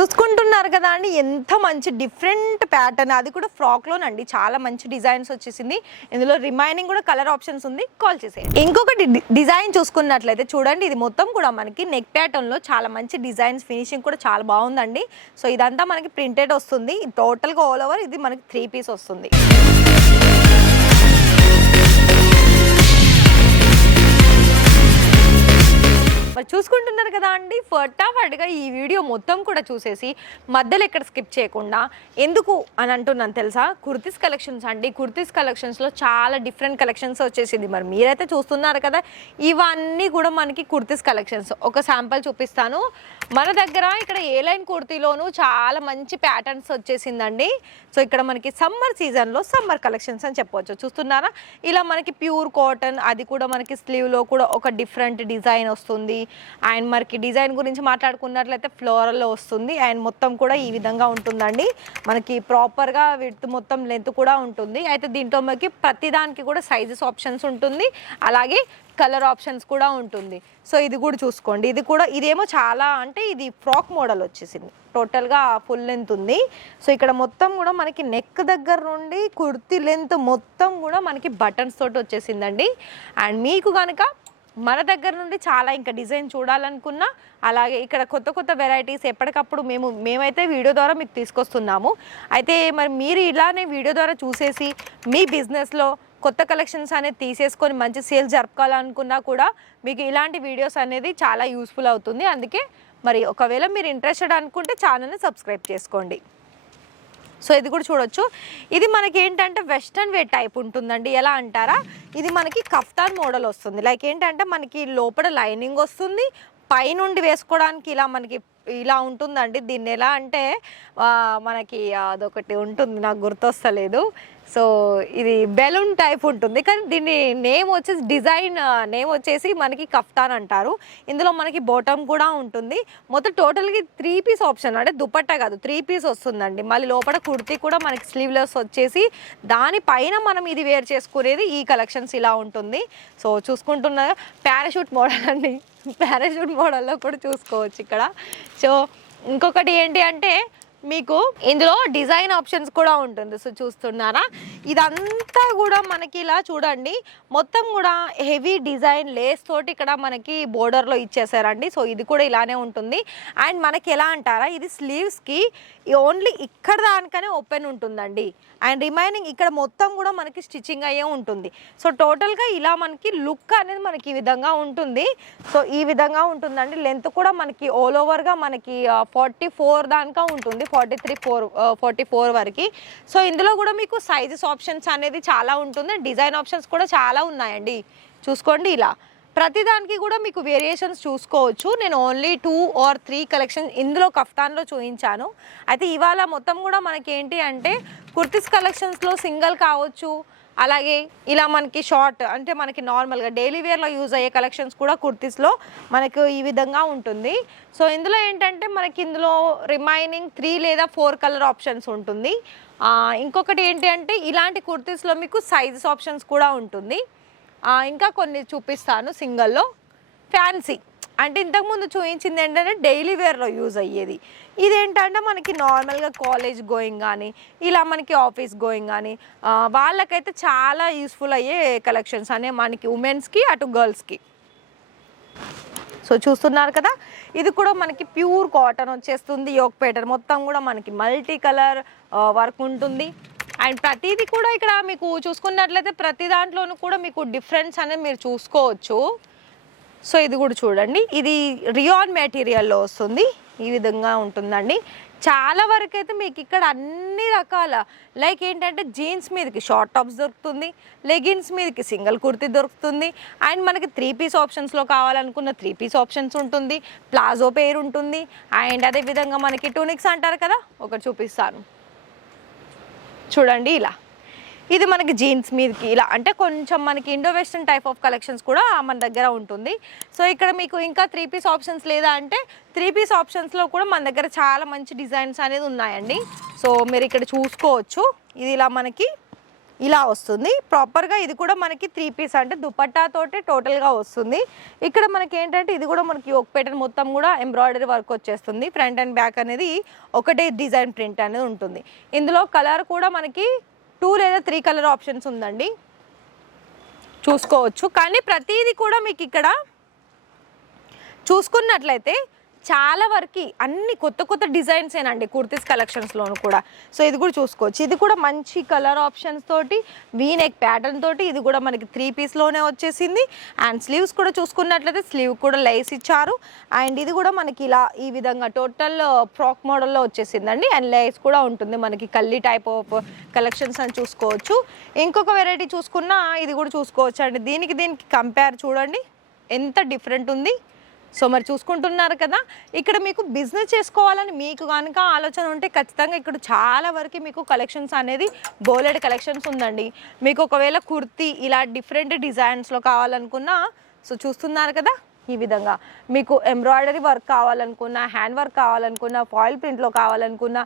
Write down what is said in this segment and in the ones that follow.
చూసుకుంటున్నారు కదా అండి, ఎంత మంచి డిఫరెంట్ ప్యాటర్న్, అది కూడా ఫ్రాక్లోనండి. చాలా మంచి డిజైన్స్ వచ్చేసింది. ఇందులో రిమైనింగ్ కూడా కలర్ ఆప్షన్స్ ఉంది, కాల్ చేసేయండి. ఇంకొకటి డిజైన్ చూసుకున్నట్లయితే చూడండి, ఇది మొత్తం కూడా మనకి నెక్ ప్యాటర్న్లో చాలా మంచి డిజైన్స్, ఫినిషింగ్ కూడా చాలా బాగుందండి. సో ఇదంతా మనకి ప్రింటెడ్ వస్తుంది. టోటల్గా ఆల్ ఓవర్ ఇది మనకి 3 పీస్ వస్తుంది. మరి చూసుకుంటున్నారు కదా అండి, ఫటాఫట్గా ఈ వీడియో మొత్తం కూడా చూసేసి మధ్యలో ఎక్కడ స్కిప్ చేయకుండా, ఎందుకు అని అంటున్నాను తెలుసా, కుర్తీస్ కలెక్షన్స్ అండి. కుర్తీస్ కలెక్షన్స్లో చాలా డిఫరెంట్ కలెక్షన్స్ వచ్చేసింది. మరి మీరైతే చూస్తున్నారు కదా, ఇవన్నీ కూడా మనకి కుర్తీస్ కలెక్షన్స్. ఒక శాంపుల్ చూపిస్తాను. మన దగ్గర ఇక్కడ ఏ లైన్ కుర్తీలోనూ చాలా మంచి ప్యాటర్న్స్ వచ్చేసిందండి. సో ఇక్కడ మనకి సమ్మర్ సీజన్లో సమ్మర్ కలెక్షన్స్ అని చెప్పవచ్చు. చూస్తున్నారా, ఇలా మనకి ప్యూర్ కాటన్, అది కూడా మనకి స్లీవ్లో కూడా ఒక డిఫరెంట్ డిజైన్ వస్తుంది. అండ్ మనకి డిజైన్ గురించి మాట్లాడుకున్నట్లయితే ఫ్లోరల్లో వస్తుంది. అండ్ మొత్తం కూడా ఈ విధంగా ఉంటుందండి. మనకి ప్రాపర్గా విడ్త్ మొత్తం లెంత్ కూడా ఉంటుంది. అయితే దీంట్లో మనకి ప్రతిదానికి కూడా సైజెస్ ఆప్షన్స్ ఉంటుంది, అలాగే కలర్ ఆప్షన్స్ కూడా ఉంటుంది. సో ఇది కూడా చూసుకోండి. ఇదేమో చాలా అంటే ఇది ఫ్రాక్ మోడల్ వచ్చేసింది. టోటల్గా ఫుల్ లెంత్ ఉంది. సో ఇక్కడ మొత్తం కూడా మనకి నెక్ దగ్గర నుండి కుర్తీ లెంత్ మొత్తం కూడా మనకి బటన్స్ తోటి వచ్చేసిందండి. అండ్ మీకు కనుక మన దగ్గర నుండి చాలా ఇంకా డిజైన్ చూడాలనుకున్నా, అలాగే ఇక్కడ కొత్త కొత్త వెరైటీస్ ఎప్పటికప్పుడు మేమైతే వీడియో ద్వారా మీకు తీసుకొస్తున్నాము. అయితే మరి మీరు ఇలానే వీడియో ద్వారా చూసేసి మీ బిజినెస్లో కొత్త కలెక్షన్స్ అనేది తీసేసుకొని మంచి సేల్స్ జరుపుకోవాలనుకున్నా కూడా మీకు ఇలాంటి వీడియోస్ అనేది చాలా యూస్ఫుల్ అవుతుంది. అందుకే మరి ఒకవేళ మీరు ఇంట్రెస్టెడ్ అనుకుంటే ఛానల్ని సబ్స్క్రైబ్ చేసుకోండి. సో ఇది కూడా చూడొచ్చు. ఇది మనకి ఏంటంటే వెస్ట్రన్ వేర్ టైప్ ఉంటుందండి. ఎలా అంటారా, ఇది మనకి కఫ్తాన్ మోడల్ వస్తుంది. లైక్ ఏంటంటే మనకి లోపల లైనింగ్ వస్తుంది, పైనుండి వేసుకోవడానికి ఇలా ఉంటుందండి. దీన్ని ఎలా అంటే మనకి అదొకటి ఉంటుంది, నాకు గుర్తొస్తలేదు. సో ఇది బెలూన్ టైప్ ఉంటుంది, కానీ దీన్ని డిజైన్ నేమ్ వచ్చేసి మనకి కఫ్తాన్ అంటారు. ఇందులో మనకి బాటమ్ కూడా ఉంటుంది. మొత్తం టోటల్గా 3 పీస్ ఆప్షన్, అంటే దుపట్టా కాదు 3 పీస్ వస్తుందండి. మళ్ళీ లోపల కుర్తీ కూడా మనకి స్లీవ్లెస్ వచ్చేసి దానిపైన మనం ఇది వేర్ చేసుకునేది ఈ కలెక్షన్స్ ఇలా ఉంటుంది. సో చూసుకుంటున్నా పారాషూట్ మోడల్ అండి. పారాషూట్ మోడల్లో కూడా చూసుకోవచ్చు ఇక్కడ. సో ఇంకొకటి ఏంటి అంటే మీకు ఇందులో డిజైన్ ఆప్షన్స్ కూడా ఉంటుంది. సో చూస్తున్నారా, ఇదంతా కూడా మనకి ఇలా చూడండి, మొత్తం కూడా హెవీ డిజైన్ లేస్ తోటి ఇక్కడ మనకి బోర్డర్లో ఇచ్చేసారండి. సో ఇది కూడా ఇలానే ఉంటుంది. అండ్ మనకి ఎలా అంటారా, ఇది స్లీవ్స్కి ఓన్లీ ఇక్కడ దానికనే ఓపెన్ ఉంటుందండి. అండ్ రిమైనింగ్ ఇక్కడ మొత్తం కూడా మనకి స్టిచ్చింగ్ అయ్యే ఉంటుంది. సో టోటల్గా ఇలా మనకి లుక్ అనేది మనకి ఈ విధంగా ఉంటుంది. సో ఈ విధంగా ఉంటుందండి. లెంత్ కూడా మనకి ఆల్ ఓవర్గా మనకి 44 దాకా ఉంటుంది, 44 వరకు. సో ఇందులో కూడా మీకు సైజెస్ ఆప్షన్స్ అనేది చాలా ఉంటుంది. డిజైన్ ఆప్షన్స్ కూడా చాలా ఉన్నాయండి. చూసుకోండి, ఇలా ప్రతిదానికి కూడా మీకు వేరియేషన్స్ చూసుకోవచ్చు. నేను ఓన్లీ 2 or 3 కలెక్షన్ ఇందులో కఫ్తాన్లో చూపించాను. అయితే ఇవాళ మొత్తం కూడా మనకి ఏంటి అంటే కుర్తీస్ కలెక్షన్స్లో సింగిల్ కావచ్చు, అలాగే ఇలా మనకి షార్ట్ అంటే మనకి నార్మల్గా డైలీ వేర్లో యూజ్ అయ్యే కలెక్షన్స్ కూడా కుర్తీస్లో మనకు ఈ విధంగా ఉంటుంది. సో ఇందులో ఏంటంటే మనకి ఇందులో రిమైనింగ్ 3 లేదా 4 కలర్ ఆప్షన్స్ ఉంటుంది. ఇంకొకటి ఏంటి అంటే ఇలాంటి కుర్తీస్లో మీకు సైజెస్ ఆప్షన్స్ కూడా ఉంటుంది. ఇంకా కొన్ని చూపిస్తాను. సింగల్లో ఫ్యాన్సీ అంటే ఇంతకుముందు చూపించింది ఏంటంటే డైలీ వేర్లో యూజ్ అయ్యేది. ఇదేంటంటే మనకి నార్మల్గా కాలేజ్ గోయింగ్ కానీ ఇలా మనకి ఆఫీస్ గోయింగ్ కానీ వాళ్ళకైతే చాలా యూస్ఫుల్ అయ్యే కలెక్షన్స్ అనే మనకి ఉమెన్స్కి అటు గర్ల్స్కి. సో చూస్తున్నారు కదా, ఇది కూడా మనకి ప్యూర్ కాటన్ వచ్చేస్తుంది. యోక్ ప్యాటర్న్ మొత్తం కూడా మనకి మల్టీ కలర్ వర్క్ ఉంటుంది. అండ్ ప్రతిదీ కూడా ఇక్కడ మీకు చూసుకున్నట్లయితే ప్రతి దాంట్లోనూ కూడా మీకు డిఫరెన్స్ అనేది మీరు చూసుకోవచ్చు. సో ఇది కూడా చూడండి, ఇది రియాన్ మెటీరియల్లో వస్తుంది. ఈ విధంగా ఉంటుందండి. చాలా వరకు అయితే మీకు ఇక్కడ అన్ని రకాల లైక్ ఏంటంటే జీన్స్ మీదకి షార్ట్ టాప్స్ దొరుకుతుంది, లెగిన్స్ మీదకి సింగిల్ కుర్తీ దొరుకుతుంది. అండ్ మనకి 3 పీస్ ఆప్షన్స్లో కావాలనుకున్న 3 పీస్ ఆప్షన్స్ ఉంటుంది, ప్లాజో పేర్ ఉంటుంది. అండ్ అదేవిధంగా మనకి టూనిక్స్ అంటారు కదా, ఒకటి చూపిస్తాను చూడండి. ఇలా ఇది మనకి జీన్స్ మీదకి ఇలా అంటే కొంచెం మనకి Indo western type of collections కూడా మన దగ్గర ఉంటుంది. సో ఇక్కడ మీకు ఇంకా 3 పీస్ ఆప్షన్స్ లేదా అంటే 3 పీస్ ఆప్షన్స్లో కూడా మన దగ్గర చాలా మంచి డిజైన్స్ అనేది ఉన్నాయండి. సో మీరు ఇక్కడ చూసుకోవచ్చు. ఇది ఇలా మనకి ఇలా వస్తుంది ప్రాపర్గా. ఇది కూడా మనకి 3 పీస్ అంటే దుపట్టా తోటి టోటల్గా వస్తుంది. ఇక్కడ మనకి ఏంటంటే ఇది కూడా మనకి యోక్ ప్యాటర్న్ మొత్తం కూడా ఎంబ్రాయిడరీ వర్క్ వచ్చేస్తుంది. ఫ్రంట్ అండ్ బ్యాక్ అనేది ఒకటే డిజైన్ ప్రింట్ అనేది ఉంటుంది. ఇందులో కలర్ కూడా మనకి 2 లేదా 3 కలర్ ఆప్షన్స్ ఉందండి, చూసుకోవచ్చు. కానీ ప్రతిదీ కూడా మీకు ఇక్కడ చూసుకున్నట్లయితే చాలా వరకు అన్ని కొత్త కొత్త డిజైన్స్ ఏనండి కుర్తీస్ కలెక్షన్స్లోను కూడా. సో ఇది కూడా చూసుకోవచ్చు. ఇది కూడా మంచి కలర్ ఆప్షన్స్ తోటి వీనెక్ ప్యాటర్న్ తోటి ఇది కూడా మనకి 3 పీస్లోనే వచ్చేసింది. అండ్ స్లీవ్స్ కూడా చూసుకున్నట్లయితే స్లీవ్ కూడా లేస్ ఇచ్చారు. అండ్ ఇది కూడా మనకి ఇలా ఈ విధంగా టోటల్ ఫ్రాక్ మోడల్లో వచ్చేసిందండి. అండ్ లేస్ కూడా ఉంటుంది మనకి కల్లి టైప్ ఆఫ్ కలెక్షన్స్ అని చూసుకోవచ్చు. ఇంకొక వెరైటీ చూసుకున్నా ఇది కూడా చూసుకోవచ్చు అండి. దీనికి కంపేర్ చూడండి ఎంత డిఫరెంట్ ఉంది. సో మరి చూసుకుంటున్నారు కదా, ఇక్కడ మీకు బిజినెస్ చేసుకోవాలని మీకు కనుక ఆలోచన ఉంటే ఖచ్చితంగా ఇక్కడ చాలా వరకు మీకు కలెక్షన్స్ అనేది బోలెడ్ కలెక్షన్స్ ఉందండి. మీకు ఒకవేళ కుర్తీ ఇలా డిఫరెంట్ డిజైన్స్లో కావాలనుకున్నా సో చూస్తున్నారు కదా ఈ విధంగా మీకు ఎంబ్రాయిడరీ వర్క్ కావాలనుకున్నా, హ్యాండ్ వర్క్ కావాలనుకున్నా, ఫాయిల్ ప్రింట్లో కావాలనుకున్నా,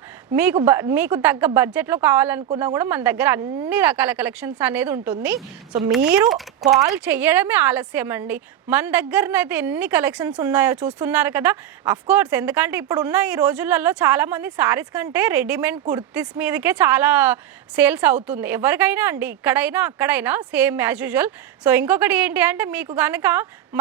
మీకు తగ్గ బడ్జెట్లో కావాలనుకున్నా కూడా మన దగ్గర అన్ని రకాల కలెక్షన్స్ అనేది ఉంటుంది. సో మీరు కాల్ చేయడమే ఆలస్యం అండి. మన దగ్గరనైతే ఎన్ని కలెక్షన్స్ ఉన్నాయో చూస్తున్నారు కదా. అఫ్కోర్స్ ఎందుకంటే ఇప్పుడున్న ఈ రోజులలో చాలామంది సారీస్ కంటే రెడీమేడ్ కుర్తీస్ మీదకే చాలా సేల్స్ అవుతుంది. ఎవరికైనా అండి, ఇక్కడైనా అక్కడైనా సేమ్ యాజ్ యూజువల్. సో ఇంకొకటి ఏంటి అంటే మీకు కనుక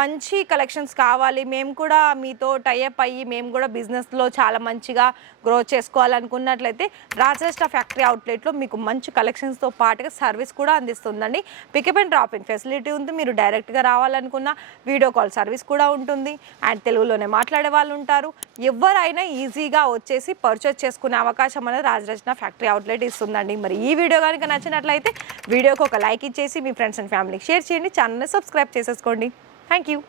మంచి కలెక్షన్స్ కావాలి, మేము కూడా మీతో టైఅప్ అయ్యి మేము కూడా బిజినెస్లో చాలా మంచిగా గ్రో చేసుకోవాలనుకున్నట్లయితే రాజశ్రీ ఫ్యాక్టరీ అవుట్లెట్లో మీకు మంచి కలెక్షన్స్తో పాటుగా సర్వీస్ కూడా అందిస్తుందండి. పికప్ అండ్ డ్రాపింగ్ ఫెసిలిటీ ఉంది. మీరు డైరెక్ట్గా రావాలనుకున్న వీడియో కాల్ సర్వీస్ కూడా ఉంటుంది. అండ్ తెలుగులోనే మాట్లాడే వాళ్ళు ఉంటారు. ఎవరైనా ఈజీగా వచ్చేసి పర్చేస్ చేసుకునే అవకాశం అనేది రాజరచన ఫ్యాక్టరీ అవుట్లెట్ ఇస్తుందండి. మరి ఈ వీడియో కనుక నచ్చినట్లయితే వీడియోకి ఒక లైక్ ఇచ్చేసి మీ ఫ్రెండ్స్ అండ్ ఫ్యామిలీకి షేర్ చేయండి. ఛానల్ని సబ్స్క్రైబ్ చేసేసుకోండి. Thank you.